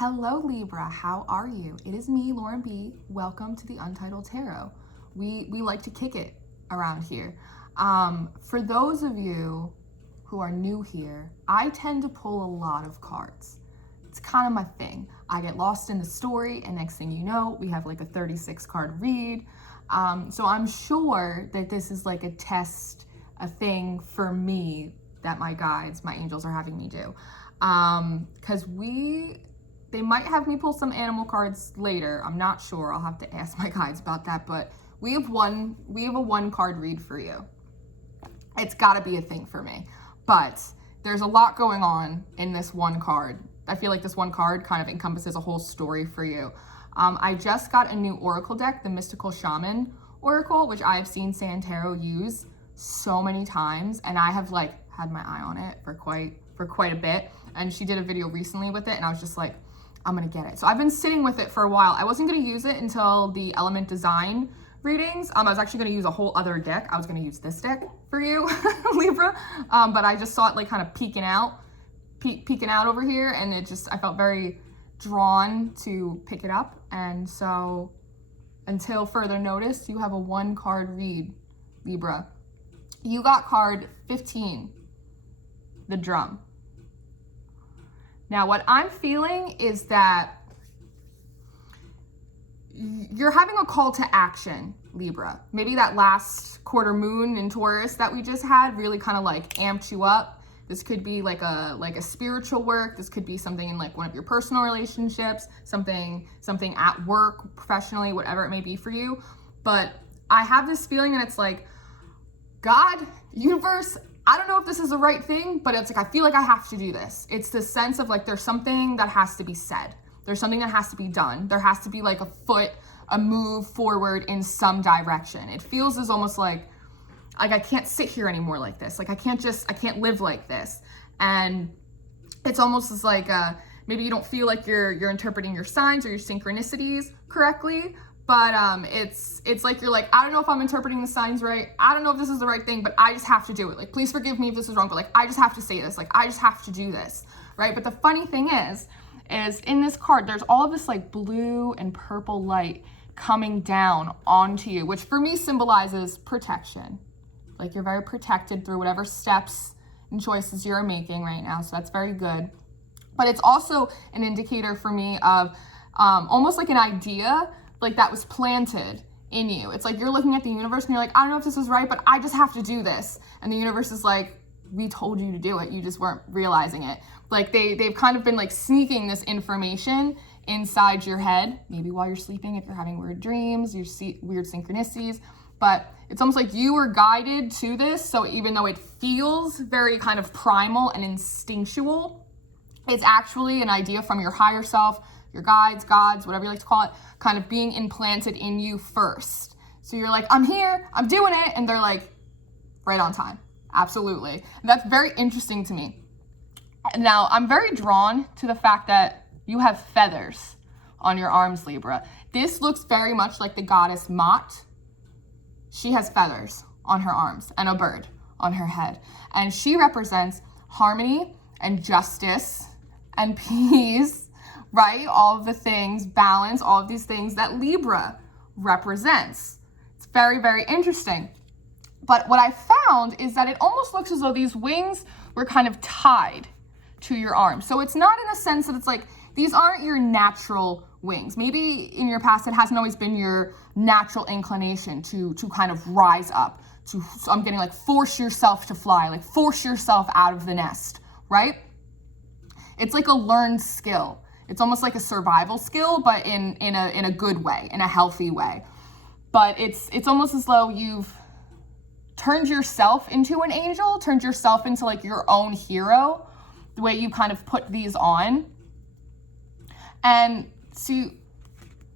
Hello Libra, how are you? It is me, Lauren B. Welcome to the Untitled Tarot. We like to kick it around here. For those of you who are new here, I tend to pull a lot of cards. It's kind of my thing. I get lost in the story and next thing you know, we have like a 36 card read. So I'm sure that this is like a test, a thing for me that my guides, my angels are having me do. Because they might have me pull some animal cards later. I'm not sure. I'll have to ask my guides about that. But we have a 1 card read for you. It's got to be a thing for me. But there's a lot going on in this 1 card. I feel like this 1 card kind of encompasses a whole story for you. I just got a new oracle deck, the Mystical Shaman Oracle, which I have seen San Tarot use so many times, and I have like had my eye on it for quite a bit. And she did a video recently with it, and I was just like, I'm gonna get it. So I've been sitting with it for a while. I wasn't gonna use it until the Element Design readings. I was actually gonna use a whole other deck. I was gonna use this deck for you, Libra. But I just saw it like kind of peeking out over here, and I felt very drawn to pick it up. And so until further notice, you have a 1 card read, Libra. You got card 15, the drum. Now, what I'm feeling is that you're having a call to action, Libra. Maybe that last quarter moon in Taurus that we just had really kind of like amped you up. This could be like a spiritual work. This could be something in like one of your personal relationships, something at work, professionally, whatever it may be for you. But I have this feeling that it's like, God, universe, I don't know if this is the right thing, but it's like, I feel like I have to do this. It's the sense of like, there's something that has to be said. There's something that has to be done. There has to be like a move forward in some direction. It feels as almost like I can't sit here anymore like this. Like I can't live like this. And it's almost as like, maybe you don't feel like you're interpreting your signs or your synchronicities correctly. But it's like you're like, I don't know if I'm interpreting the signs right. I don't know if this is the right thing, but I just have to do it. Like, please forgive me if this is wrong, but like, I just have to say this. Like, I just have to do this, right? But the funny thing is in this card, there's all of this like blue and purple light coming down onto you, which for me symbolizes protection. Like you're very protected through whatever steps and choices you're making right now. So that's very good. But it's also an indicator for me of almost like an idea like that was planted in you. It's like you're looking at the universe and you're like, I don't know if this is right, but I just have to do this. And the universe is like, we told you to do it. You just weren't realizing it. Like they've kind of been like sneaking this information inside your head, maybe while you're sleeping, if you're having weird dreams, you see weird synchronicities, but it's almost like you were guided to this. So even though it feels very kind of primal and instinctual, it's actually an idea from your higher self, your guides, gods, whatever you like to call it, kind of being implanted in you first. So you're like, I'm here, I'm doing it. And they're like, right on time. Absolutely. And that's very interesting to me. Now, I'm very drawn to the fact that you have feathers on your arms, Libra. This looks very much like the goddess Mot. She has feathers on her arms and a bird on her head. And she represents harmony and justice and peace, right? All of the things, balance, all of these things that Libra represents. It's very, very interesting. But what I found is that it almost looks as though these wings were kind of tied to your arms. So it's not in a sense that it's like, these aren't your natural wings. Maybe in your past, it hasn't always been your natural inclination to kind of rise up. So I'm getting like, force yourself to fly, like force yourself out of the nest, right? It's like a learned skill. It's almost like a survival skill, but in a good way, in a healthy way. But it's almost as though you've turned yourself into an angel, turned yourself into like your own hero, the way you kind of put these on. And see,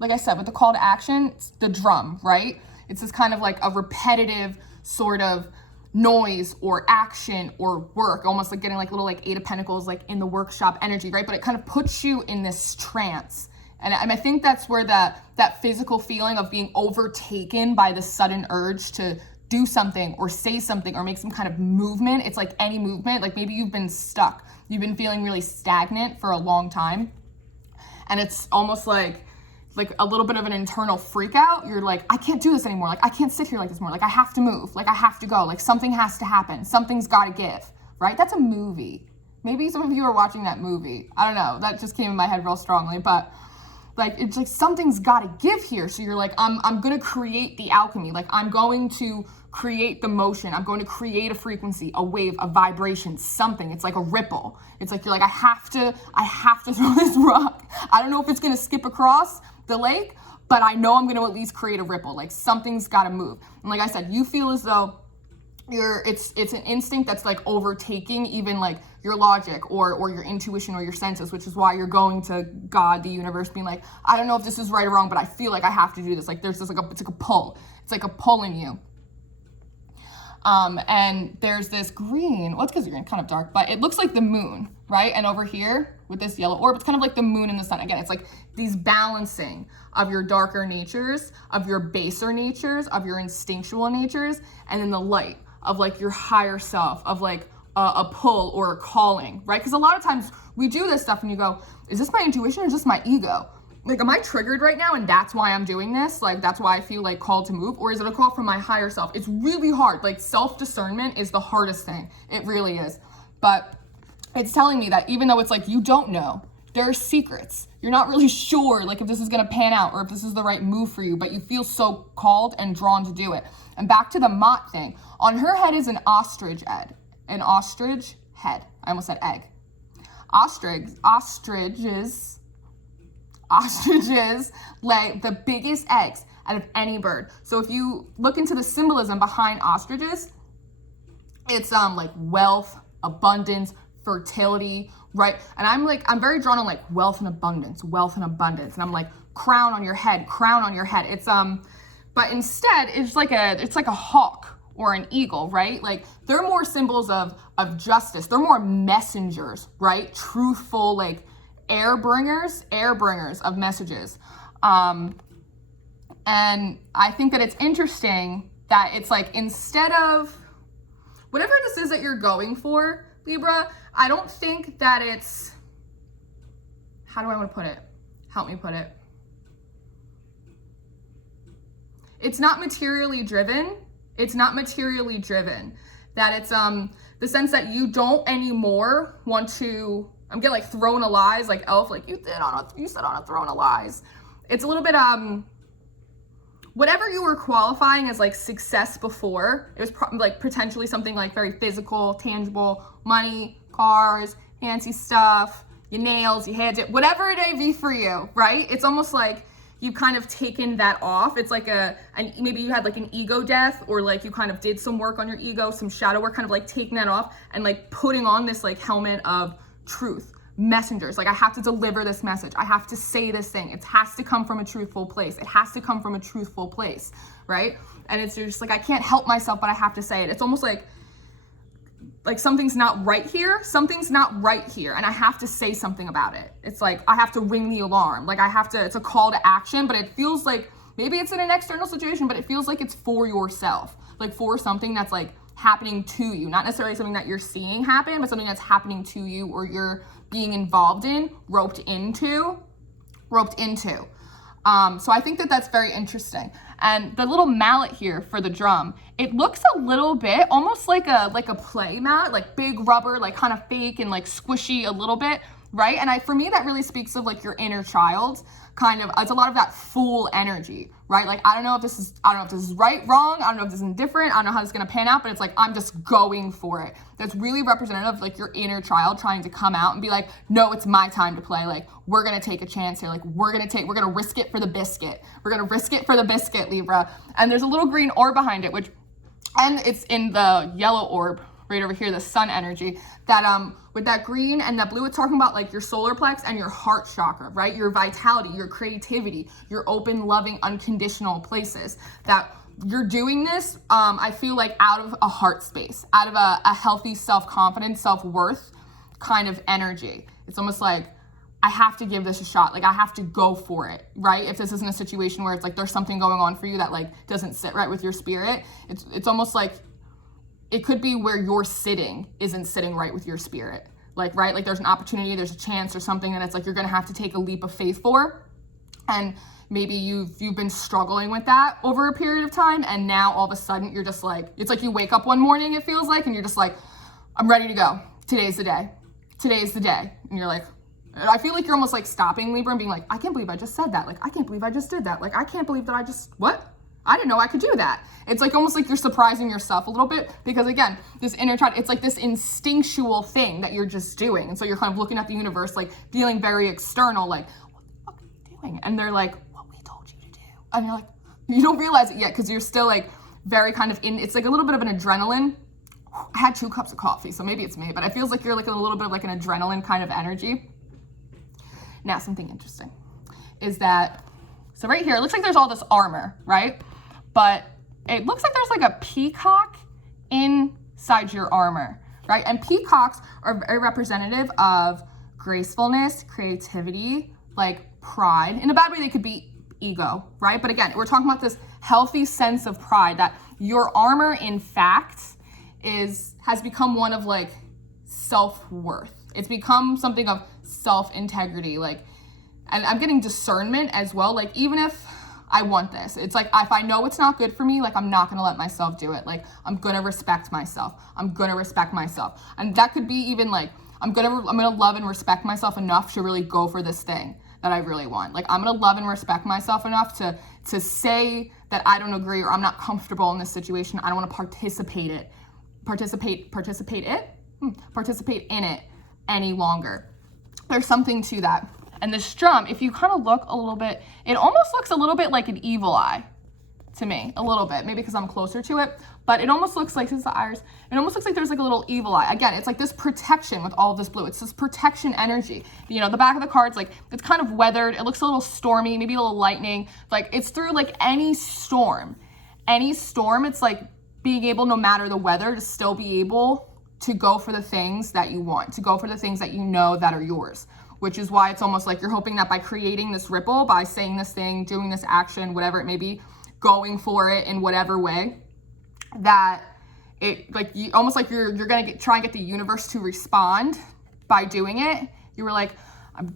like I said, with the call to action, it's the drum, right? It's this kind of like a repetitive sort of noise or action or work, almost like getting like little like 8 of Pentacles like in the workshop energy, right? But it kind of puts you in this trance. And I think that's where that physical feeling of being overtaken by the sudden urge to do something or say something or make some kind of movement. It's like any movement, like maybe you've been stuck. You've been feeling really stagnant for a long time. and it's almost like a little bit of an internal freak out. You're like, I can't do this anymore. Like, I can't sit here like this more. Like, I have to move. Like, I have to go. Like, something has to happen. Something's got to give, right? That's a movie. Maybe some of you are watching that movie. I don't know. That just came in my head real strongly, but like, it's like something's got to give here. So you're like, I'm going to create the alchemy. Like, I'm going to create the motion. I'm going to create a frequency, a wave, a vibration, something. It's like a ripple. It's like, you're like, I have to throw this rock. I don't know if it's going to skip across the lake, but I know I'm going to at least create a ripple. Like, something's got to move. And like I said, you feel as though it's an instinct that's like overtaking even like your logic or your intuition or your senses, which is why you're going to God, the universe, being like, I don't know if this is right or wrong, but I feel like I have to do this. Like, there's this it's like a pull. It's like a pull in you. And there's this green, well, it's because you're kind of dark, but it looks like the moon, right? And over here with this yellow orb, it's kind of like the moon and the sun. Again, it's like these balancing of your darker natures, of your baser natures, of your instinctual natures, and then the light of like your higher self, of like a pull or a calling, right? Because a lot of times we do this stuff and you go, is this my intuition or is this my ego? Like, am I triggered right now and that's why I'm doing this? Like, that's why I feel like called to move? Or is it a call from my higher self? It's really hard. Like, self-discernment is the hardest thing. It really is. But it's telling me that even though it's like you don't know, there are secrets. You're not really sure, like, if this is going to pan out or if this is the right move for you, but you feel so called and drawn to do it. And back to the Mott thing. On her head is an ostrich head. An ostrich head. I almost said egg. Ostriches lay the biggest eggs out of any bird. So if you look into the symbolism behind ostriches, it's like wealth, abundance, fertility, right? And I'm very drawn on like wealth and abundance. And I'm like, crown on your head. It's but instead it's like a hawk or an eagle, right? Like, they're more symbols of justice. They're more messengers, right? Truthful, like air bringers of messages. And I think that it's interesting that it's like, instead of whatever this is that you're going for, Libra, I don't think that it's, how do I want to put it? Help me put it. It's not materially driven. That it's the sense that you don't anymore want to, I'm getting like thrown a lies, like Elf, like you sit on a throne of lies. It's a little bit whatever you were qualifying as like success before, it was like potentially something like very physical, tangible, money, cars, fancy stuff, your nails, your hair, whatever it may be for you, right? It's almost like you've kind of taken that off. It's like and maybe you had like an ego death, or like you kind of did some work on your ego, some shadow work, kind of like taking that off and like putting on this like helmet of truth, messengers. Like, I have to deliver this message. I have to say this thing. It has to come from a truthful place. Right? And it's just like, I can't help myself, but I have to say it. It's almost like something's not right here. And I have to say something about it. It's like, I have to ring the alarm. Like, it's a call to action, but it feels like, maybe it's in an external situation, but it feels like it's for yourself, like for something that's like happening to you, not necessarily something that you're seeing happen, but something that's happening to you, or you're being involved in, roped into. So I think that that's very interesting. And the little mallet here for the drum, it looks a little bit almost like a play mallet, like big rubber, like kind of fake and like squishy a little bit, right? And for me, that really speaks of like your inner child, kind of. It's a lot of that fool energy, right? Like, I don't know if this is right, wrong. I don't know if this is indifferent. I don't know how this is going to pan out, but it's like, I'm just going for it. That's really representative of like your inner child trying to come out and be like, no, it's my time to play. Like, we're going to take a chance here. Like, we're going to risk it for the biscuit. Libra. And there's a little green orb behind it, and it's in the yellow orb right over here, the sun energy, that with that green and that blue, it's talking about like your solar plex and your heart chakra, right? Your vitality, your creativity, your open, loving, unconditional places. That you're doing this, I feel like out of a heart space, out of a healthy self-confidence, self-worth kind of energy. It's almost like, I have to give this a shot. Like, I have to go for it, right? If this isn't a situation where it's like there's something going on for you that like doesn't sit right with your spirit, it's almost like it could be where you're sitting isn't sitting right with your spirit. like, right? Like there's an opportunity, there's a chance or something that it's like you're gonna have to take a leap of faith for. And maybe you've been struggling with that over a period of time, and now all of a sudden you're just like, it's like you wake up one morning, it feels like, and you're just like, I'm ready to go. Today's the day. Today's the day. And you're like, I feel like you're almost like stopping, Libra, and being like, I can't believe I just said that. Like, I can't believe I just did that. Like, I can't believe that I just, what? I didn't know I could do that. It's like almost like you're surprising yourself a little bit, because again, this inner child, it's like this instinctual thing that you're just doing. And so you're kind of looking at the universe, like feeling very external, like, what the fuck are you doing? And they're like, what we told you to do. And you're like, you don't realize it yet, because you're still like very kind of in, it's like a little bit of an adrenaline. I had 2 cups of coffee, so maybe it's me, but it feels like you're like a little bit of like an adrenaline kind of energy. Now, something interesting is that, so right here, it looks like there's all this armor, right? But it looks like there's like a peacock inside your armor, right? And peacocks are very representative of gracefulness, creativity, like pride. In a bad way, they could be ego, right? But again, we're talking about this healthy sense of pride, that your armor, in fact, has become one of like self-worth. It's become something of self-integrity, like, and I'm getting discernment as well. Like, even if I want this, it's like, if I know it's not good for me, like, I'm not gonna let myself do it. Like, I'm gonna respect myself. I'm gonna respect myself. And that could be even like, I'm gonna love and respect myself enough to really go for this thing that I really want. Like, I'm gonna love and respect myself enough to say that I don't agree, or I'm not comfortable in this situation. I don't want to participate in it any longer. There's something to that. And this drum, if you kind of look a little bit, it almost looks a little bit like an evil eye to me, a little bit, maybe because I'm closer to it, but it almost looks like, this is the iris, it almost looks like there's like a little evil eye. Again, it's like this protection with all of this blue. It's this protection energy. You know, the back of the card's like, it's kind of weathered. It looks a little stormy, maybe a little lightning. Like, it's through like any storm, it's like being able, no matter the weather, to still be able to go for the things that you want, to go for the things that you know that are yours, which is why it's almost like you're hoping that by creating this ripple, by saying this thing, doing this action, whatever it may be, going for it in whatever way, that it, like, you almost like you're gonna try and get the universe to respond by doing it. You were like,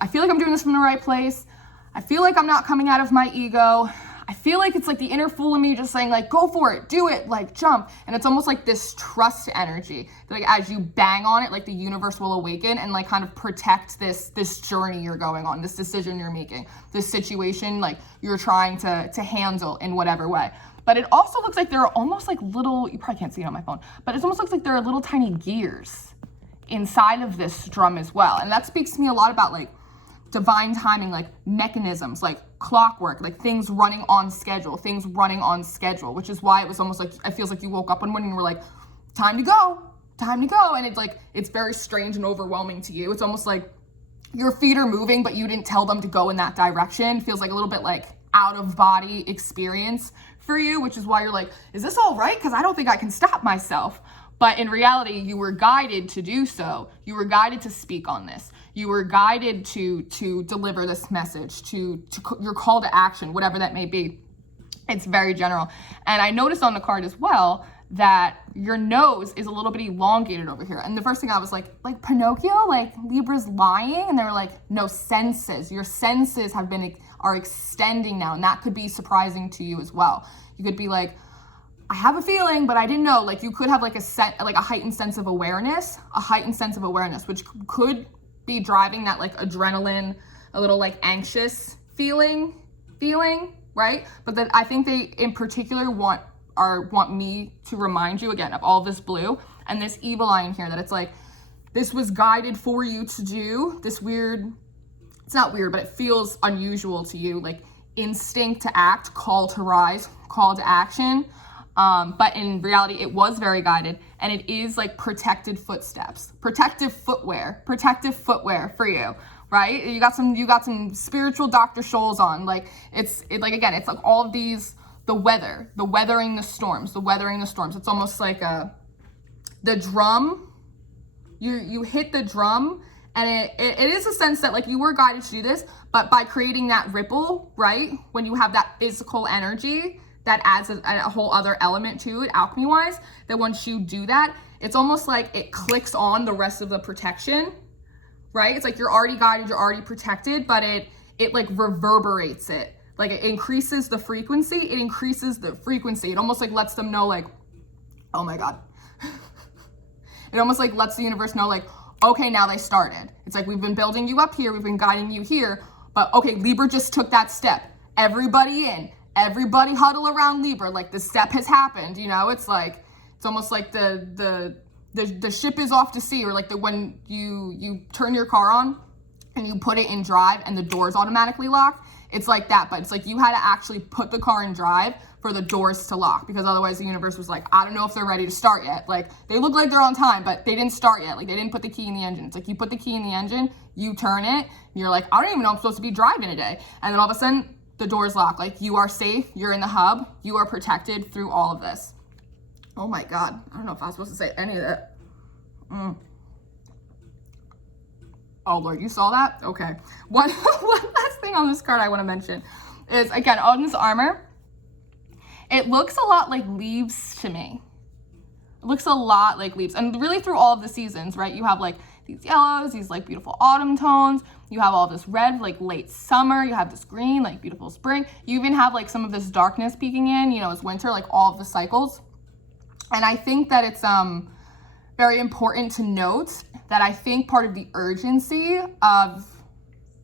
I feel like I'm doing this from the right place. I feel like I'm not coming out of my ego. I feel like it's like the inner fool in me just saying like, go for it, do it, like jump. And it's almost like this trust energy that, like, as you bang on it, like the universe will awaken and like kind of protect this journey you're going on, this decision you're making, this situation like you're trying to handle in whatever way. But it also looks like there are almost like little, you probably can't see it on my phone, but it almost looks like there are little tiny gears inside of this drum as well. And that speaks to me a lot about like divine timing, like mechanisms, like clockwork, like things running on schedule, which is why it was almost like, it feels like you woke up one morning and were like, time to go. And it's like, it's very strange and overwhelming to you. It's almost like your feet are moving, but you didn't tell them to go in that direction. It feels like a little bit like out of body experience for you, which is why you're like, is this all right? Because I don't think I can stop myself. But in reality, you were guided to do so. You were guided to speak on this. You were guided to deliver this message, to your call to action, whatever that may be. It's very general. And I noticed on the card as well that your nose is a little bit elongated over here. And the first thing I was like Pinocchio, like Libra's lying? And they were like, no, senses. Your senses are extending now. And that could be surprising to you as well. You could be like, I have a feeling, but I didn't know. Like, you could have like a heightened sense of awareness, which could be driving that like adrenaline, a little like anxious feeling, right? But that I think they in particular want me to remind you again of all this blue and this evil eye in here, that it's like, this was guided for you to do this weird, it's not weird, but it feels unusual to you, like instinct to act, call to rise, call to action. But in reality, it was very guided, and it is like protected footsteps, protective footwear for you, right? You got some spiritual Dr. Scholl's on. Like it's like all of these, the weathering the storms. It's almost like the drum. You hit the drum, and it is a sense that like you were guided to do this, but by creating that ripple, right? When you have that physical energy, that adds a whole other element to it, alchemy-wise, that once you do that, it's almost like it clicks on the rest of the protection, right? It's like you're already guided, you're already protected, but it like reverberates it. Like it increases the frequency, It almost like lets them know like, oh my God. It almost like lets the universe know like, okay, now they started. It's like, we've been building you up here, we've been guiding you here, but okay, Libra just took that step. Everybody in, everybody huddle around Libra, like the step has happened, you know? It's like, it's almost like the ship is off to sea, or like when you turn your car on and you put it in drive and the doors automatically lock. It's like that, but it's like you had to actually put the car in drive for the doors to lock, because otherwise the universe was like, I don't know if they're ready to start yet. Like they look like they're on time, but they didn't start yet. Like they didn't put the key in the engine. It's like you put the key in the engine, you turn it, and you're like, I don't even know I'm supposed to be driving today. And then all of a sudden the doors lock. Like you are safe, you're in the hub, you are protected through all of this. Oh my God, I don't know if I was supposed to say any of that. Oh Lord, you saw that? Okay. One last thing on this card I want to mention is, again, on this armor, it looks a lot like leaves to me. It looks a lot like leaves. And really through all of the seasons, right? You have like these yellows, these like beautiful autumn tones. You have all this red, like late summer. You have this green, like beautiful spring. You even have like some of this darkness peeking in, you know, as winter, like all of the cycles. And I think that it's very important to note that I think part of the urgency of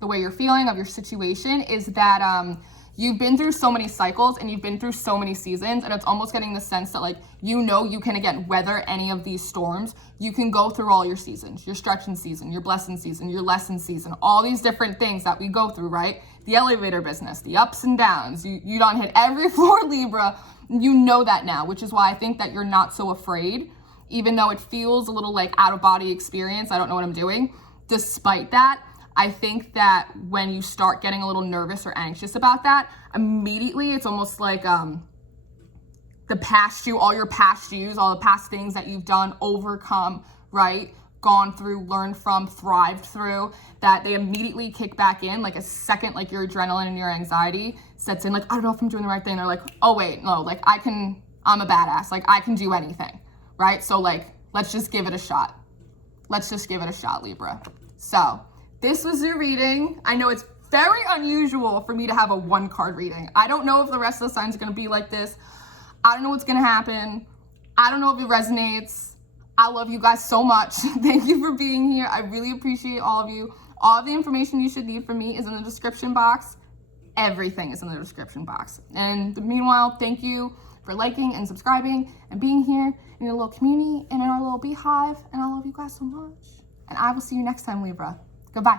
the way you're feeling, of your situation, is that you've been through so many cycles and you've been through so many seasons, and it's almost getting the sense that like, you know, you can again weather any of these storms. You can go through all your seasons, your stretching season, your blessing season, your lesson season, all these different things that we go through, right? The elevator business, the ups and downs. You don't hit every floor, Libra. You know that now, which is why I think that you're not so afraid, even though it feels a little like out of body experience. I don't know what I'm doing. Despite that, I think that when you start getting a little nervous or anxious about that, immediately it's almost like the past you, all your past yous, all the past things that you've done, overcome, right? Gone through, learned from, thrived through, that they immediately kick back in like a second, like your adrenaline and your anxiety sets in, like, I don't know if I'm doing the right thing. They're like, oh wait, no, like I'm a badass. Like I can do anything, right? So like, let's just give it a shot. Let's just give it a shot, Libra. So this was your reading. I know it's very unusual for me to have a 1-card reading. I don't know if the rest of the signs are gonna be like this. I don't know what's gonna happen. I don't know if it resonates. I love you guys so much. Thank you for being here. I really appreciate all of you. All of the information you should need from me is in the description box. Everything is in the description box. And meanwhile, thank you for liking and subscribing and being here in your little community and in our little beehive. And I love you guys so much. And I will see you next time, Libra. Goodbye.